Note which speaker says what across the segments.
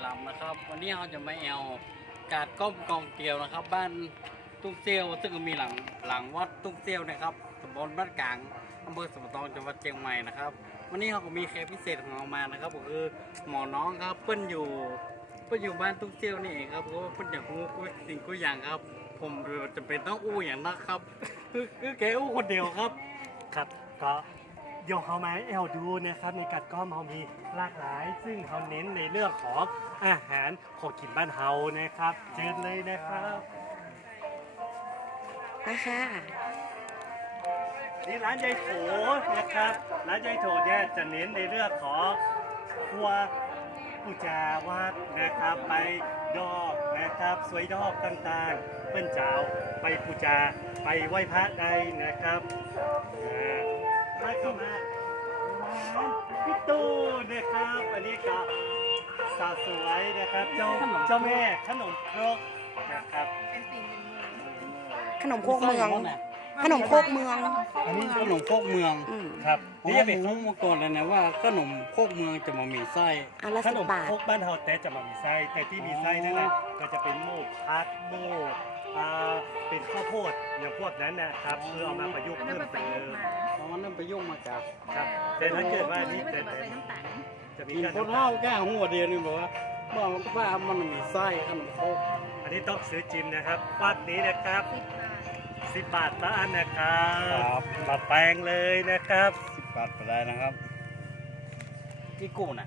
Speaker 1: ลำนะครับวันนี้เราจะมาแอวกาดก้มกองเกลียวนะครับ บ้านตุ้งเซียวซึ่งมีหลังวัดตุ้งเซียวนะครับตำบลบ้านกลางอำเภอสมตองจังหวัดเชียงใหม่นะครับวันนี้เราก็มีแขกพิเศษของเรามานะครับก็คือหมอน้องครับเปิ้ลอยู่บ้านตุ้งเซียวนี่เองครับเพราะว่าเปิ้ลอยากรู้สิ่งกุอย่างครับ ผมจะเป็นต้องอู้อย่างนะครับคือแกอู้คนเดียวครับ
Speaker 2: ครับก็เดี๋ยวเขามาให้เราดูนะครับในกัดก้อมเขามีหลากหลาย ซึ่งเขาเน้นในเรื่องของอาหารของกินบ้านเฮานะครับเชิญเลยนะครับ
Speaker 3: ไปค่ะ
Speaker 2: นี่ร้านยายโถนะครับร้านยายโถเนี่ยจะเน้นในเรื่องของครัวปูจาวัดนะครับไปดอกนะครับสวยดอกต่างๆเปิ้นเจ้าไปปูจาไปไหว้พระได้นะครับมาเข้ามาร้านพี่ตู้นะครับอันนี้ก็สาวสวยนะครับเจ้าแม่ขนมครกนะครับ
Speaker 3: ขนมโคกเมือง ขนมโคกเมือง
Speaker 1: อันนี้ขนมโคกเมือง
Speaker 2: ครับ
Speaker 1: ผม
Speaker 2: นี่
Speaker 1: ก็
Speaker 2: จะเป็น
Speaker 1: รู้มาก่อนเลยนะว่าขนมโคกเมืองจะมามีไส้
Speaker 3: อันละ
Speaker 2: ข
Speaker 3: สิ
Speaker 2: น
Speaker 3: บ
Speaker 2: ม
Speaker 3: บาท
Speaker 2: ครกบ้านเฮาแต่จะมามีไส้แต่ที่มีไส้นั่นแหละก็จะเป็นหมูพัดหมูเป็นข้าวโพดอย่างพวกนั้นนะครับคือเอามาประยุกต์เพิ่มเติม
Speaker 1: เพราะว่านั่นไปยุ่งมาจาก
Speaker 2: ครับแต่ถ้าเกิดว่านี่จะ
Speaker 4: ใส่น้ำตาล
Speaker 2: จะมี
Speaker 1: กิน
Speaker 2: การ
Speaker 1: คนเล่าแก้หัวเดียวนี่บอกว่ามันมีไส้ขนมโคก
Speaker 2: อันนี้ต้องซื้อจิมนะครับวัดนี้นะครับ10 บาทต่ออันนะครับมาแปลงเลยนะครับ
Speaker 1: 10 บาทไปได้นะครับพี่กู้น่ะ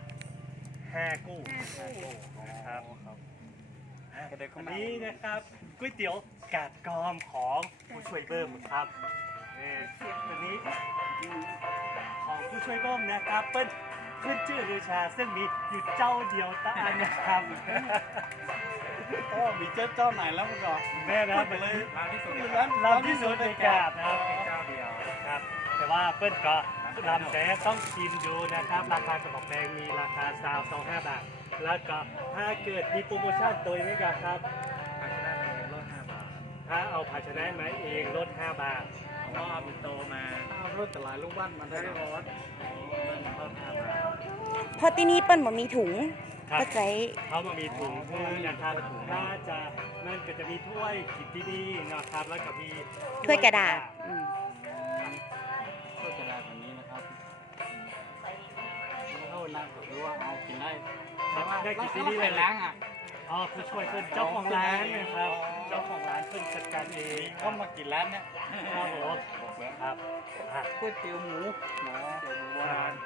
Speaker 2: 5 กู้นะครับอันนี้นะครับก๋วยเตี๋ยวกาดกอมของผู้ช่วยเบิ้มครับอันนี้ของผู้ช่วยเบิ้มนะครับเปิ้ลขึ้นชื่อลือชาซึ่งมีอยู่เจ้าเดียวตะอันนะครับ
Speaker 1: โอ้มีเจ้าไหนแล้วมันก็
Speaker 2: แม่นะครับเลย
Speaker 1: ร้านที่สุด
Speaker 2: ลำที่สุดในกาดนะครับเจ้าเดียวครับแต่ว่าเปิ้ลก็ลำแต่ต้องชิมดูนะครับราคากระบอกแดงมีราคา25 บาทแล้วก็ถ้าเกิดมีโปรโมชั่นโดยไม่กัครับภาชนะเองลด5 บาทถ้าเอาภาชนะมาเองลด5 บาทก็เอาปิโตมา
Speaker 1: เอารถแต่หลายลูกบ้านมันได้ร้อน
Speaker 2: ลด5 บาท
Speaker 3: เพราะที่นี่เปิ้ลบ่มีถุง
Speaker 2: ครับ
Speaker 3: ก็ใช้
Speaker 2: เขามามีถุงมือนะครับถ้าจะนั่นก็จะมีถ้วยกินที่นี่นะครับแล้วก็มี
Speaker 3: ถ้วยกระดาษ
Speaker 1: ก็จะได้แบบนี้นะครับเท่านั้นหรือว่าเอากินได้
Speaker 2: ได้กินที่
Speaker 1: นี่
Speaker 2: นี่
Speaker 1: เล
Speaker 2: เลย ย
Speaker 1: ล้างอ่ะ
Speaker 2: อ๋อผู้ช่วยเพื่อนเจ้าของร้านนะครับเจ้าของร้านเพื่อนจัดการเอง
Speaker 1: ก็มากินร้านเนี้ย
Speaker 2: ครับผมครับอ่ะ
Speaker 1: ก๋วยเตี๋ยวหมูโบราณ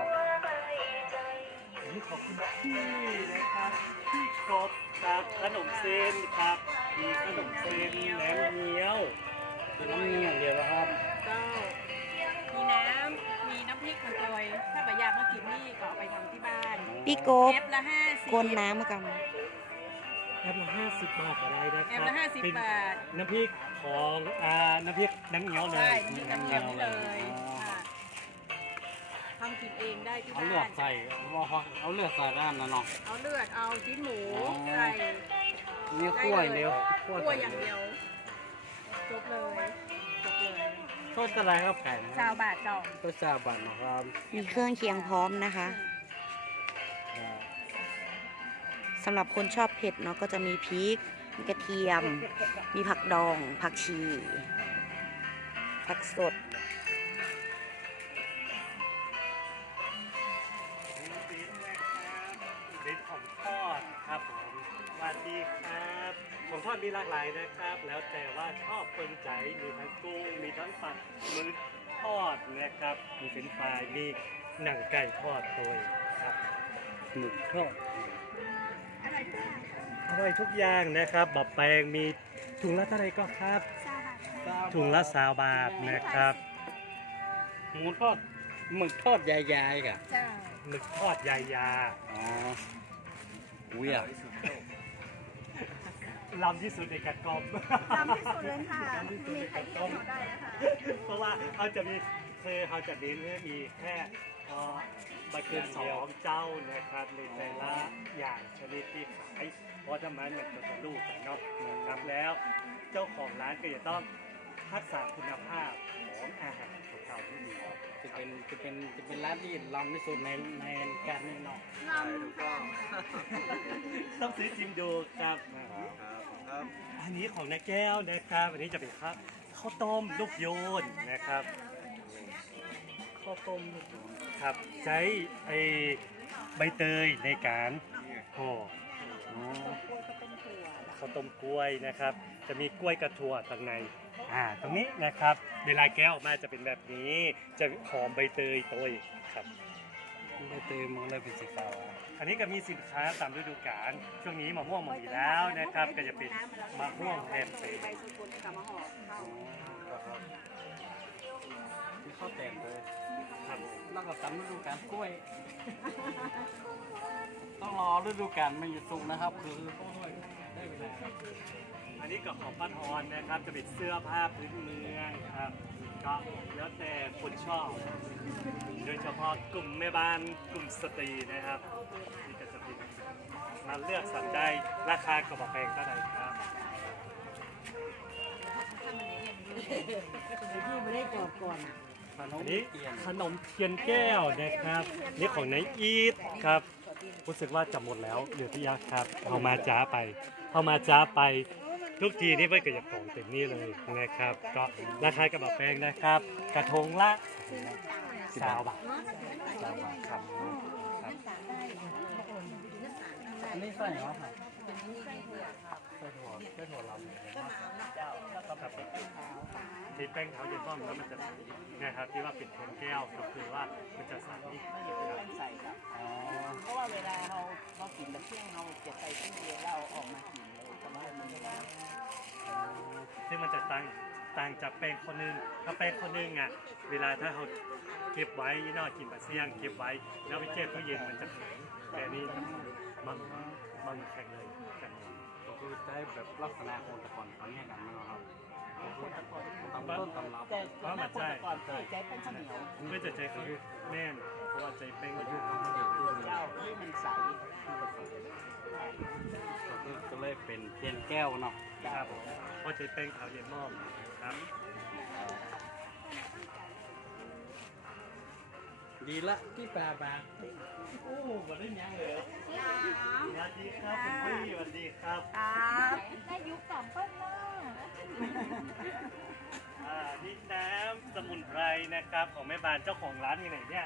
Speaker 2: นี่ขอบคุณพี่นะครับพี่กบครับขนมเส้นครับมีขนมเส้นแหนมเงี้ยว
Speaker 1: กินน้ำเงี้ยอย่างเดียวแล้วครับ
Speaker 4: ก็มีน้ำพริกมันตัวถ้าแบบอยากมากินนี่ก็เอาไปทำที่บ้าน
Speaker 3: พี่โกบ
Speaker 4: แอปละ50
Speaker 3: กลน้ำมากัน
Speaker 2: แอปละ50 บาทอะไรนะค
Speaker 4: แอ
Speaker 2: รั
Speaker 4: ป
Speaker 2: บ
Speaker 4: ละ50
Speaker 2: เป็น
Speaker 4: บาท
Speaker 2: น้ำพริกของน้ำพริกน้ำเงี้ยวเล
Speaker 4: ใช่
Speaker 2: ย
Speaker 4: มีน้ำเงี้ยวนี่เลยค่ะทำกินเองได้ที่
Speaker 1: เอา
Speaker 4: บ้า
Speaker 1: เลือด
Speaker 4: น
Speaker 1: ใส่เอาเลือดใส่ด้านนะเนาะ
Speaker 4: เอาเลือดเอาชิ้นหมู
Speaker 1: อ๋อ
Speaker 4: ใส่
Speaker 1: นี่คั่วอย่างเดียว
Speaker 4: คั่วอย่างเดียวจบเลยจบเลย
Speaker 1: โทษอะไรครับไก่นะค
Speaker 4: ชา
Speaker 1: รั
Speaker 4: ว
Speaker 1: บบ
Speaker 4: าทดอก
Speaker 1: ก็ซาบันนะครับ
Speaker 3: มีเครื่องเคียงพร้อมนะคะสำหรับคนชอบเผ็ดเนาะก็จะมีพริก มีกระเทียม มีผักดอง ผักชี ผักสด
Speaker 2: เป็นของทอดครับผมสวัสดีครับของทอดมีหลากหลายนะครับ แล้วแต่ว่าชอบเปิงใจมีทั้งกุ้งมีทั้งปลาหมึกทอดนะครับมีเป็นปลายมีหนังไก่ทอดโดยครับ
Speaker 1: หมึกทอด
Speaker 2: อร่อยทุกอย่างนะครับบะแปลงมีถุงละเท่าไหร่ก็ครับถุงละ20 บาทนะครับ
Speaker 1: หมูทอดหมึกทอดยายๆกะ
Speaker 4: เจ้า
Speaker 2: หมึกทอดยายา
Speaker 1: อ๋ออุ้ยอ่ะ
Speaker 2: ลำที่สุดในกัดกอม
Speaker 4: ทำที่สุดเลยค่ะมีใครที่จะทำได้นะคะ
Speaker 2: เพราะว่าเขาจะมีเขาจะเน้นให้มีแค่บัตรเกิน2 เจ้านะครับในแต่ละอย่างชนิดที่ขายเพราะถ้ามันจะลูกกันเนาะนะครับแล้วเจ้าของร้านก็จะต้องรักษาคุณภาพของอาหารครับข่าวที่ดี
Speaker 1: จะเป็นร้านที่ลำที่สุดในการนี่เนาะ
Speaker 5: ถูกต้อง
Speaker 2: ต้องซื้อจิมดูครับ
Speaker 5: ครับ
Speaker 2: อันนี้ของนักแก้วนะครับอันนี้จะเป็นข้าวต้มลูกโยนนะครับข้าวต้มลูกโยนครับใช้ไอ้ใบเตยในการห่อข้าวต้มกล้วยนะครับ จะมีกล้วยกระถั่วข้างในตรงนี้นะครับเวลาแก้วออกมาจะเป็นแบบนี้ จะหอมใบเตยโตยครับ
Speaker 1: ใบเตยมองเลยเป็นสีขาวอะ
Speaker 2: อันนี้ก็มีสินค้าตามฤดูกาลช่วงนี้มะม่วงหมดอยู่แล้วนะครับ ก็จะเป็นมะม่วงแฮมเปญ
Speaker 4: ใบสุกุลกับมะหอมเข้า
Speaker 1: มีข้าวแตงเลย
Speaker 2: ครับ
Speaker 1: แล้วก็ตำฤดูกาลกล้วย ต้องรอฤดูกาลมันจะสุกนะครับ คือได้เวลา
Speaker 2: อันนี้ก็ของป้าทอนนะครับ จะเป็นเสื้อผ้าพื้นเมืองครับก็แล้วแต่คนชอบ โดยเฉพาะกลุ่มแม่บ้านกลุ่มสตรีนะครับนี่ก็จะเป็นมาเลือกสรรได้ราคาก็บอกแพงเท่าไหร่ครับ
Speaker 3: ที่ไม่ได้จอบก่อน
Speaker 1: ขนม
Speaker 2: อันนี้
Speaker 1: เกียน
Speaker 2: ขนมเทียนแก้วนะครับนี่ของนายอีทครับรู้สึกว่าจะหมดแล้วเหลือพี่ยักษ์ครับเอามาจ้าไปทุกทีนี่ไม่เกิดจากของเต็มนี่เลยนะครับ ก็ราคากระบอกแพงนะครับ กระทงละ10 บาทครับ
Speaker 1: อันนี้ใส่เหรอครับใส่ถั่วลำ
Speaker 2: ครับที่แป้งเท้าเย็นป้อมแล้วมันจะใสนะครับที่ว่าเป็นเทียนแก้วก็คือว่ามันจะใสครับ
Speaker 6: ใส่ครับ
Speaker 1: อ๋อ
Speaker 6: เพราะว่าเวลาเรากินแบบเที่ยงเราจะใส่ตู้เย็นเราเอาออกมากินเลยแต่ว่ามันไม่ได้
Speaker 2: ซึ่งมันจะต่างจากแป้งคนนึงถ้าแป้งคนนึงอ่ะเวลาถ้าเราเก็บไว้ยี่น่อกินแบบเสี่ยงเก็บไว้แล้วไปแช่ตู้เย็นมันจะแข็งแต่อันนี้มันแข็งเลยแข็งเลย
Speaker 1: ก็คือใช้แบบลักษณะคนแต่ก่อนตอนนี้กันมั้งครับตำต้นตำรับ
Speaker 6: แต่ก่อนหน้าคนแต่ก่อนที่ใช้เป็นข้าวเหนียว
Speaker 2: มันก็จะใจเขาแน่นเพราะว่าใจแป้งมันอยู่
Speaker 6: เจ้าที่มันใส
Speaker 1: ก็เลยเป็นเทียนแก้วเนาะ
Speaker 2: ครับผมเพราะใจแป้งขาวเย็นมอมครับ
Speaker 1: ดีละที่ปลาบาง
Speaker 2: โอ้มาได้ยังเลยสวัสดีครับคุณพี่สวัสดีครับ
Speaker 4: ได้ยุคต่อมเปิ้ลล่ะ
Speaker 2: นี่น้ำสมุนไพรนะครับของแม่บานเจ้าของร้านอยู่ไหนเนี่ย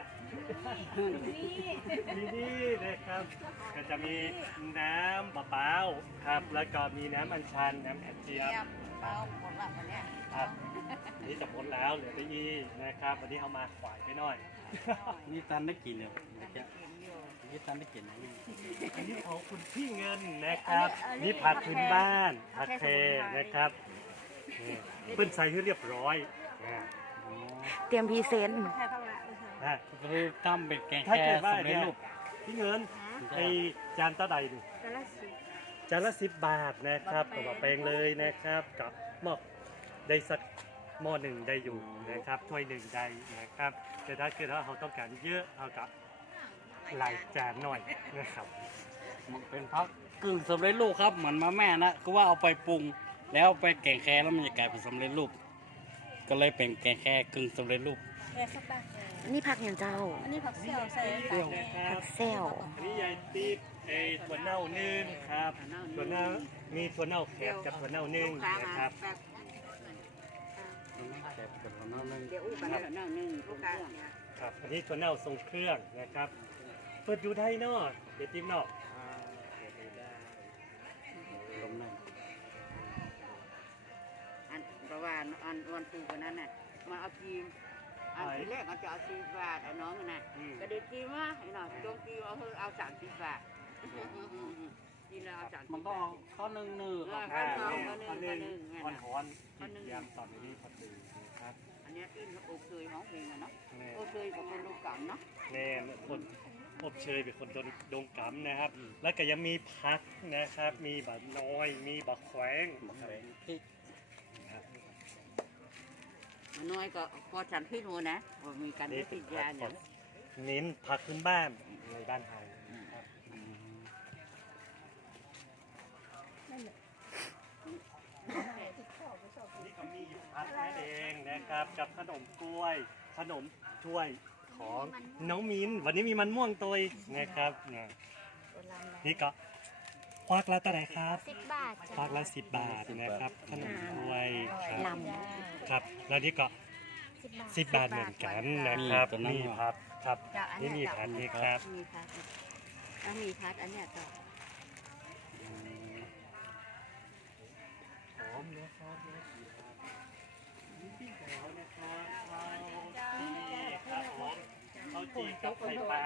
Speaker 2: นี่นะครับก็จะมีน้ำมะพร้าวครับแล้วก็มีน้ำอัญชันน้ำกระเจี๊ยบ
Speaker 6: เป้าหมดละวันเนี้ย
Speaker 2: ครับอันนี้จะพ้นแล้วเหลือไปอีนะครับวันนี้เอามาขวายไปหน่อย
Speaker 1: นี่ตันได้กินเนี่ยนี่ตันได้กินนะนี่
Speaker 2: อันนี้ของคุณพี่เงินนะครับนี่ผักพื้นบ้านผักเคนะครับนี่เปิ้ลใส่ให้เรียบร้อยนะ
Speaker 1: อ๋อ
Speaker 3: เตรียมพรีเซนต์
Speaker 4: แค่เท่าไหร่
Speaker 2: นะ
Speaker 1: ก็คือทำเป็นแกง
Speaker 2: ถ้า
Speaker 1: แค่
Speaker 2: เกิดว่า
Speaker 1: สำเร็จ
Speaker 2: เนี่ย
Speaker 1: รูป
Speaker 2: พี่เงินไอจานตะไดดู
Speaker 4: แต่ละสี
Speaker 2: จานละ10 บาทนะครับตัวบะแปลงเลยนะครับกับหม้อได้สักหม้อหนึ่งได้อยู่นะครับถ้วยหนึ่งได้นะครับแต่ถ้าเกิดว่าเราต้องการเยอะเรากับหลายจานหน่อยนะครับ
Speaker 1: มันเป็นพักกึ่งสำเร็จรูปครับเหมือนมาแม่นะคือว่าเอาไปปรุงแล้วไปแกงแค่แล้วมันจะกลายเป็นสำเร็จรูปก็เลยเป็นแกงแค่กึ่งสำเร็จรูป
Speaker 4: แค่สักแป๊บ
Speaker 3: นี่ผักอย่างเจ้า
Speaker 4: อันนี้ผักเสี่ยวใส่
Speaker 1: เปรี้ยว
Speaker 3: ผักแซว
Speaker 2: อันนี้ยายติ๊กไอ้ถั่วเน่านึ่งครับถั่วเน่ามีถั่วเน่าแขกกับถั่วเน่านึ่งนะครับ
Speaker 1: มันไม่แซ่บกับเราเนาะนั่น
Speaker 6: เดี๋ยวอู้กันแล้วนั่งนึ่งลูกค้าเนี่ย
Speaker 2: ครับอันนี้ถั่วเน่าทรงเครื่องนะครับเปิดดูได้เนาะเดี๋ยวติ๊มเนาะ
Speaker 1: ลมนั่น
Speaker 6: อันเพราะว่าอันวันปูกันนั้นน่ะมาเอาทีมอันทีแรกเขาจะเอา10 บาทไอ้น้องน่ะก็เด็กทีว่าไอ้หน่อยจงทีเอา30 บาททีแล้วเอา30
Speaker 1: มันต้องเอาข้อหนึ่ง
Speaker 2: อ่าอันนึงอ่อนหอนที่ยามตอนนี้พอดีนะครับ
Speaker 6: อันนี้ที่โอเคห้องเพลงอะเนาะ
Speaker 2: แม่
Speaker 6: โอเคกับคนลูกกำเนาะ
Speaker 2: แม่คนอบเชยเป็นคนดงกำนะครับ แล้วก็ยังมีพักนะครับ มีบะน้อย มีบะแขวง
Speaker 1: มะเขือพริก
Speaker 2: นะครับ
Speaker 6: มันน้อยก็พอฉันพิษโมนะว่ามีการ
Speaker 2: นี่
Speaker 6: พิ
Speaker 2: เป็น
Speaker 6: ษยาเนี่ย
Speaker 2: เน้นผักพื้นบ้านในบ้านไทยครับ
Speaker 1: อืม
Speaker 2: นี่ก็มีผักนั่นเองนะครับ กับขนมกล้วยขนมถ้วยของน้องมินวันนี้มีมันม่วงตัวนะครับนี่ก็ควักละเท่าไหร่ครับ
Speaker 7: 10 บาท
Speaker 2: ควักละ10 บาทนะครับขนมถ้วยครับ
Speaker 3: ล
Speaker 2: ครับแล้วนี่ก็ 10 บาทเหมือนกันนะครับนี่พัดครับ
Speaker 6: เจ้าอัน
Speaker 2: นี่
Speaker 6: เนี้
Speaker 2: มี
Speaker 6: ย
Speaker 2: พัดนี่ครับ
Speaker 6: มีพัดอันมีพัดอันเนี้ยเจ้า
Speaker 2: หอมนะครับนี่ปิ้งแล้วนะครับนี่ครับผมข้าวจี่กับไข่ปลา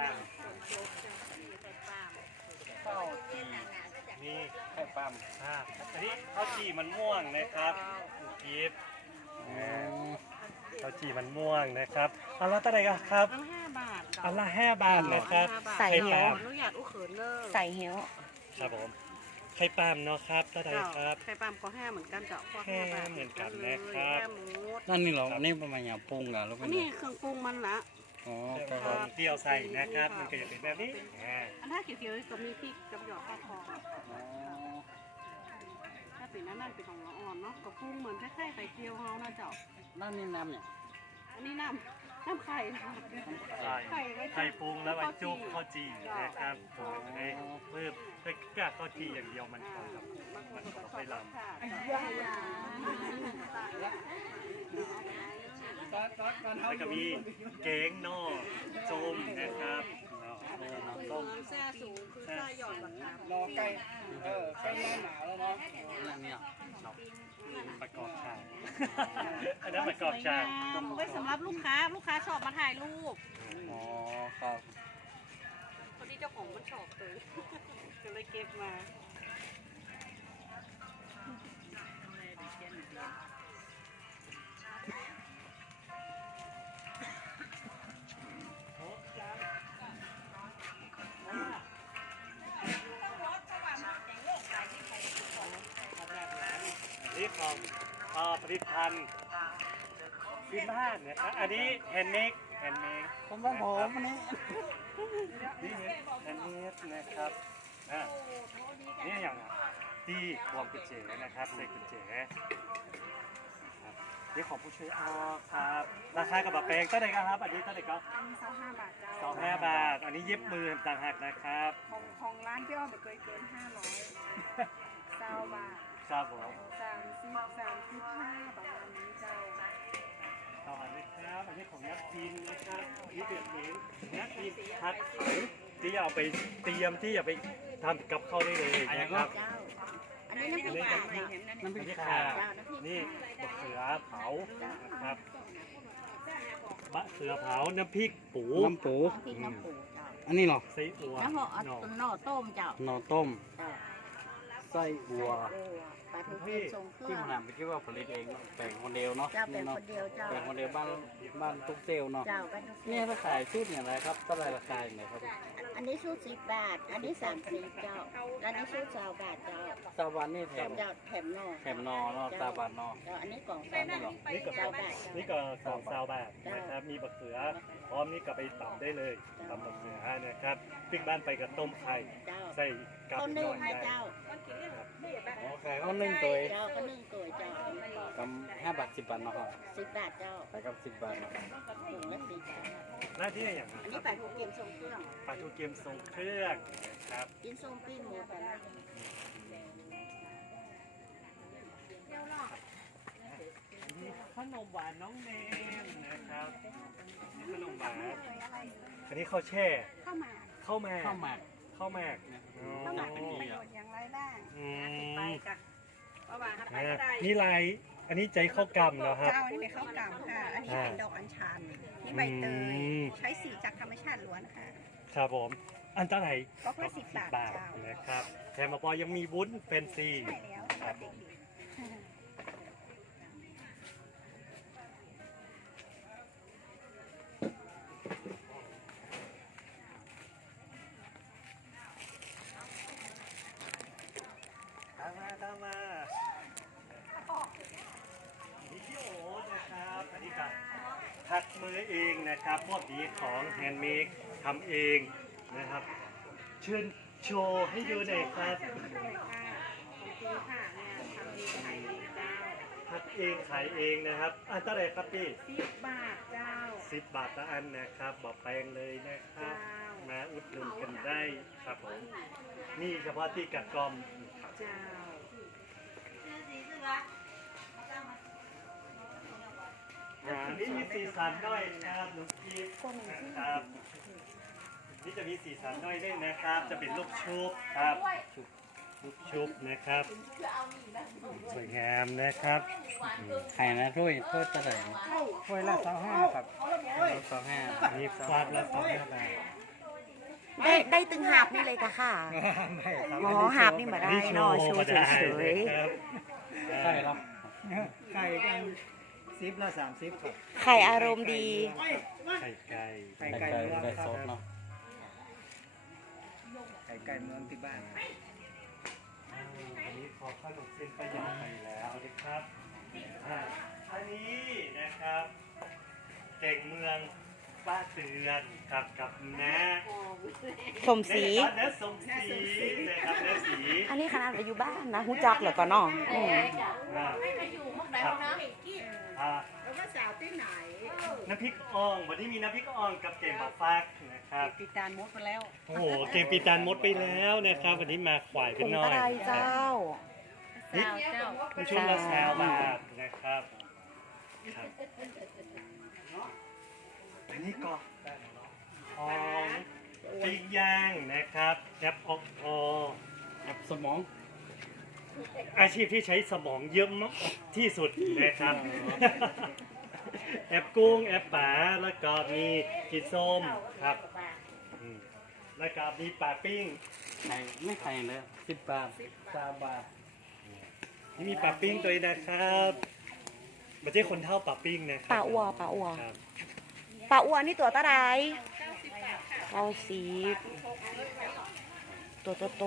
Speaker 2: ข้าวจี่นี่
Speaker 1: ไข่ปั๊ม
Speaker 2: ครับอันนี้ข้าวจี่มันม่วงนะครับกิฟต์ข้าวจี่มันม่วงนะครับเอาละเท่าไหร่ครับ
Speaker 4: อัน5 บาท
Speaker 2: อันละ5 บาทนะครับ
Speaker 3: ำใส่
Speaker 2: ไข่
Speaker 3: เห
Speaker 2: ป
Speaker 3: ว
Speaker 2: ลา
Speaker 4: อนุญาตอุ้เขินเลย
Speaker 3: ใส่เหว
Speaker 2: ครับผมไข่ปลามเนาะครับเท่าไหร่ครับ
Speaker 4: ไข่ปลามก็5เหมือนกันเจ้าพวก
Speaker 2: แค่
Speaker 4: 5 บาท
Speaker 2: เหมือนกันนะครับ
Speaker 4: แค่หมู
Speaker 1: นั่นนี่เหรออันนี้ประมาณอย่างปรุงอะแล้วเป็
Speaker 4: อั
Speaker 1: น
Speaker 4: นนี้เครื่องปรุงมันละ
Speaker 1: อ๋อ
Speaker 2: เดี๋ยวเราเที่ยวใส่นะครับ มันก็จะเป็นแบบนี้อ่า
Speaker 4: อันถ้าเขียวๆก็มีพริกกับหยอดข้าวทองถ้าเป็นนั่นเป็นของละอ่อนเนาะก็ปรุงเหมือนคล้ายๆไข่เจียวเฮานะเจ้า
Speaker 1: นั่นนี่น้ำเนี่ย
Speaker 4: อันนี้น้ำไข่
Speaker 2: ไข่ไข่ปรุงแล้วมันจุ๊บข้าวจี่นะครับผมให้เพิ่มถ้ากล้าข้าวจี่อย่างเดียวมันพอครับมันต้องไปลำแล้วก็มีเก้งนอกส้มนะครับส้ม
Speaker 4: แซ่สูงคือแซ่หยอดราคาร
Speaker 1: อใกล้ใกล้หน้าหนาวแล้วเนาะนั่นเนี่ย
Speaker 2: ประกอบชาอันนั้นประกอบชา
Speaker 4: ไว้สำหรับลูกค้าชอบมาถ่ายรูป
Speaker 1: อ๋อครับ
Speaker 4: คนที่เจ้าของมันชอบเลยก็เลยเก็บมา
Speaker 2: นี่ของผลิตภัณฑ์พื้นบ้านนะครับอันนี้แฮนด์เมด
Speaker 1: ผมว่าผมอันนี้
Speaker 2: นี่แฮนด์เมดนะครับนี่อย่างที่บวงกุญแจนะครับใส่กุญแจครับนี่ของผู้ช่วยครับราคากับแบบแปลงเท่าไหร่ครับอันนี้เท่าไหร่ก็
Speaker 4: 25 บาทเจ้า
Speaker 2: 25 บาทอันนี้เย็บมือต่างหากนะครับ
Speaker 4: ของร้านพี่อ้อมไม่เคยเกิน500 20 บาท
Speaker 2: ครับผม
Speaker 4: 35ประมาณนี้เจ้า
Speaker 2: ต่อนะครับอันนี้ของยักษ์จีนนะครับนี่เป็นเหรียญยักษ์จีนพัดที่เอาไปเตรียมที่จะไปทำกับข้าวได้เลยนะครับ
Speaker 6: เจ้าอันนี้น้ำพริกป่าเจ้า
Speaker 1: น้ำพริ
Speaker 2: อัน
Speaker 1: ก
Speaker 2: นี้
Speaker 1: ข่า
Speaker 2: ค่ะนี่มะเขือเผานะครับมะเขือเผาน้ำพริกปู
Speaker 1: น้ำปู
Speaker 6: พริกน้ำปูเจ้า
Speaker 1: อันนี้เหรอ
Speaker 2: ไส้อั่ว
Speaker 6: น้ำหอม
Speaker 2: หน่อ
Speaker 6: หน่อต้มเจ้า
Speaker 1: หน่อต้ม
Speaker 6: เจ้า
Speaker 1: ไส้อัว
Speaker 6: ปลาทูเค็มทรงเครื่
Speaker 1: ที่
Speaker 6: อง
Speaker 1: ผมถามไปคิดว่าผลิตเองแบ่งคนเดียวเนาะ
Speaker 6: เจ้าเป็นคนเดียวเจ้า
Speaker 1: แบ่งคนเดียวบ้านทุกเซลเนาะ
Speaker 6: เจ้าเป็นทุก
Speaker 1: นี่ถ้าขายชุดอย่างไรครับเท่าไหรราคาอย่างไรครับ
Speaker 6: อันนี้ชุด10 บาท อันนี้30เจ้าอันนี้ชุด20 บาทเจ้า
Speaker 1: ซาวันนี่แถม
Speaker 6: เจ้าแถมหน่อ
Speaker 1: แถมนอเนาะซาวันนอ
Speaker 6: เจ้าอันนี้กล่อง
Speaker 1: นี่เหรอ
Speaker 2: นี่ก็
Speaker 6: เจ้าบาท
Speaker 2: นี่ก็ของซาวบาทนะครับมีมะเขือพร้อมนี่ก็ไปตำได้เลยตำมะเขือนะครับปิ้งบ้านไปกับต้มไข่
Speaker 6: เจ้า
Speaker 2: ใส่กับ
Speaker 6: เขา
Speaker 2: ห
Speaker 6: นึ่
Speaker 2: น่
Speaker 6: ง
Speaker 2: อย
Speaker 6: ให้
Speaker 2: ได้
Speaker 6: เจ้า
Speaker 1: โอเคเขานึ่งตัว
Speaker 6: เจ้าเขานึ่งตัวเจ้าก
Speaker 1: ำ5 บาท 10 บาทเนาะครับ
Speaker 6: 10 บาทเจ้า
Speaker 1: ไปกับ10 บาทเนาะ
Speaker 6: ถุงละ10 บาท
Speaker 2: หน้าที่อย่าง
Speaker 6: อัน
Speaker 2: ค
Speaker 6: นี้
Speaker 2: รับ
Speaker 6: ปลาทูเค็มทรงเครื่อง
Speaker 2: ปลาทูเกมทรงเครื่องนะครับ
Speaker 6: กินส้มปิ้งหมูไปแล้ว
Speaker 2: มีขนมหวานน้องเนมนะครับนี่ขนมหวานอันนี้ข้าวแช่
Speaker 4: เข้ามา
Speaker 2: ข้าวแม่
Speaker 1: ข้าวหมาก
Speaker 2: ข้าวแม่
Speaker 4: เข้ามาเป็นประโยชน์อย่างไรบ้าง
Speaker 2: อื
Speaker 4: ไป
Speaker 2: ม
Speaker 4: ค่ะประมาณไปก็ได้
Speaker 2: นี่ลายอันนี้ใจข้าวกำเหรอครับ
Speaker 4: เจ้าอันนี้เป็นข้าวกล่ำค่ะ อันนี้เป็นดอกอัญชันนี่ใบเตย ใช้สีจากธรรมชาติล้วนค่ะ
Speaker 2: ครับผมอันเท่าไหร่
Speaker 4: ก็เพื่อ10 บาทเจ้า
Speaker 2: นะครับแถมมาปอยังมีวุ้นเฟนซี
Speaker 4: ใช่แล้วสำหรับเด็ก
Speaker 2: ตามมานี่พี่โอ๊ตนะครับอันนี้ก็ทักมือเองนะครับพวกนี้ของแฮนด์เมดทำเองนะครับเชิญโชว์ให้ดูหน่อยครับ
Speaker 4: ๆเลยค่ะของจริงค่ะเนี่ยทำดีขายดีเจ้า
Speaker 2: ผัดเองขายเองนะครับอันเท่าไหร่ครับพี่
Speaker 4: 10 บาทเจ้า
Speaker 2: 10 บาทต่ออันนะครับบอกแปลงเลยนะครับ
Speaker 4: เจ้า
Speaker 2: มาอุดหนุนกันได้ครับผมนี่เฉพาะที่กัดกรอมครับ
Speaker 4: เจ้า
Speaker 2: นี่มีสีสันด้วยนะครับลูกกีบนะครับนี่จะมีสีสันด้วยด้วยนะครับ จะเป็นลูกชุบครับลูกชุบนะครับสวยงามนะครับ
Speaker 1: ไข่นะถ้วยเท่าไหร่
Speaker 5: ถ้วยละ25ครับ
Speaker 1: 25
Speaker 2: มีฟาดละ25 บาท
Speaker 3: ได้ตึงหาบนี่เลยกะค่ะ
Speaker 5: ไม่ครับ
Speaker 3: อ๋อหาบนี่มาได้เนาะโชว์เฉย
Speaker 2: ครับ
Speaker 1: ไข่ละ
Speaker 5: ไก่กัน10ละ30ครับ
Speaker 3: ๆไข่อารมณ์ดี
Speaker 2: ไข่ไก่
Speaker 5: ไข่
Speaker 1: ไก่
Speaker 5: ไก่เมือง
Speaker 1: ไก่
Speaker 5: ครั
Speaker 1: ส
Speaker 5: บ
Speaker 1: ดเนาะ
Speaker 5: ไก่ไก่เมืองที่บ้าน
Speaker 2: อันนี้พอขนมเส้นประหยัดไปแล้วนะครับอันนี้นะครับเก่งเมืองป้าเตือนครับกับน้า
Speaker 3: สมศรี
Speaker 2: เนื้อสมศรีนะครับเนื้อสี
Speaker 3: อันนี้ขนาดเราอยู่บ้านนะหูจักเหรอก่อนเนาะอืม
Speaker 2: ครับอ่า
Speaker 6: แล้วก็สาวที่ไหน
Speaker 2: น้ำพริกอ่องวันนี้มีน้ำพริกอ่องกับเก่งบะฟักนะครับ
Speaker 4: ปิดจานมดไปแล้ว
Speaker 2: โอ้โหเก่งปีจานมดไปแล้วนะครับ วันนี้มาขวาย
Speaker 3: ผ
Speaker 2: กัน
Speaker 3: ง
Speaker 2: หน่
Speaker 3: ตะ
Speaker 2: อย
Speaker 3: ไดเจ้า
Speaker 4: เจ้าเจ้า
Speaker 2: มันชุดละแซวบาทนะครับครับอันนี้ก็ของปิ้งย่างนะครับแอปออกอ
Speaker 1: กับสมอง
Speaker 2: อาชีพที่ใช้สมองเยอะมากที่สุดนะครับ แอปกุ้งแอปป๋าแล้วก็มีกินส้มครับอืมแล้วก็มีปลาปิ้ง
Speaker 1: ไข่ไม่ไข่เลย10 บาท3 บาท
Speaker 2: นี่มีปลาปิ้งตัวนี้นะครับไม่ใช่คนเท่าปลาปิ้งนะครั
Speaker 3: ปลาอัวปลาอัว
Speaker 2: ครับ
Speaker 3: ปลาอัวนี่ตัวตะไดเอาสีตัวโต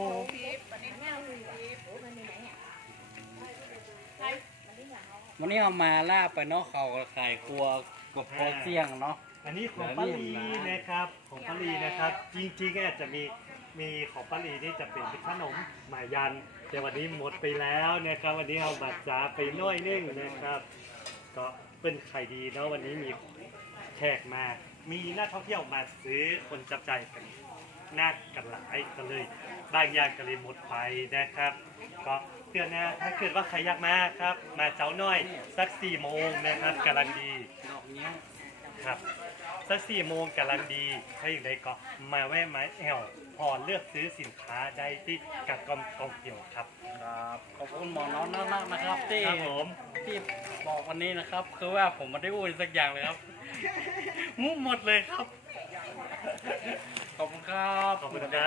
Speaker 1: วันนี้เอามาล่าไปเนาะเขาขายครัวกับพอเสี่ยงเนาะ
Speaker 2: อันนี้ของปารีนะครับของปารีนะครับ จริงๆอาจจะมีของปารีนี่จะเป็นขนมหมายัน แต่วันนี้หมดไปแล้วนะครับ วันนี้เอาบัตรจ๋าไปน้อยนึงนะครับ ก็เป็นไข่ดีเนาะวันนี้มีแขกมา มีนักท่องเที่ยวมาซื้อคนจับใจายกันนักกันหลายกันเลยบางอย่างก็เลยหมดไปนะครับ ก็เตือนนะถ้าเกิดว่าใครอยากมาครับ มาเจ้าน้อยสัก4 โมงนะครับกำลังดี
Speaker 1: ดอกเนี้ย
Speaker 2: ครับสัก4 โมงกำลังดี ถ้าอย่างใดก็มาแวะมาแอลพอเลือกซื้อสินค้าได้ที่กัดกองเกี่ยวครับ
Speaker 1: ครับขอบคุณหมอน้องมากๆนะครับที่
Speaker 2: ครับผม
Speaker 1: ที่บอกวันนี้นะครับ คือว่าผมไม่ได้อุ้ยสักอย่างเลยครับ มุกหมดเลยครับ ขอบคุณครับ
Speaker 2: ขอบคุณครับ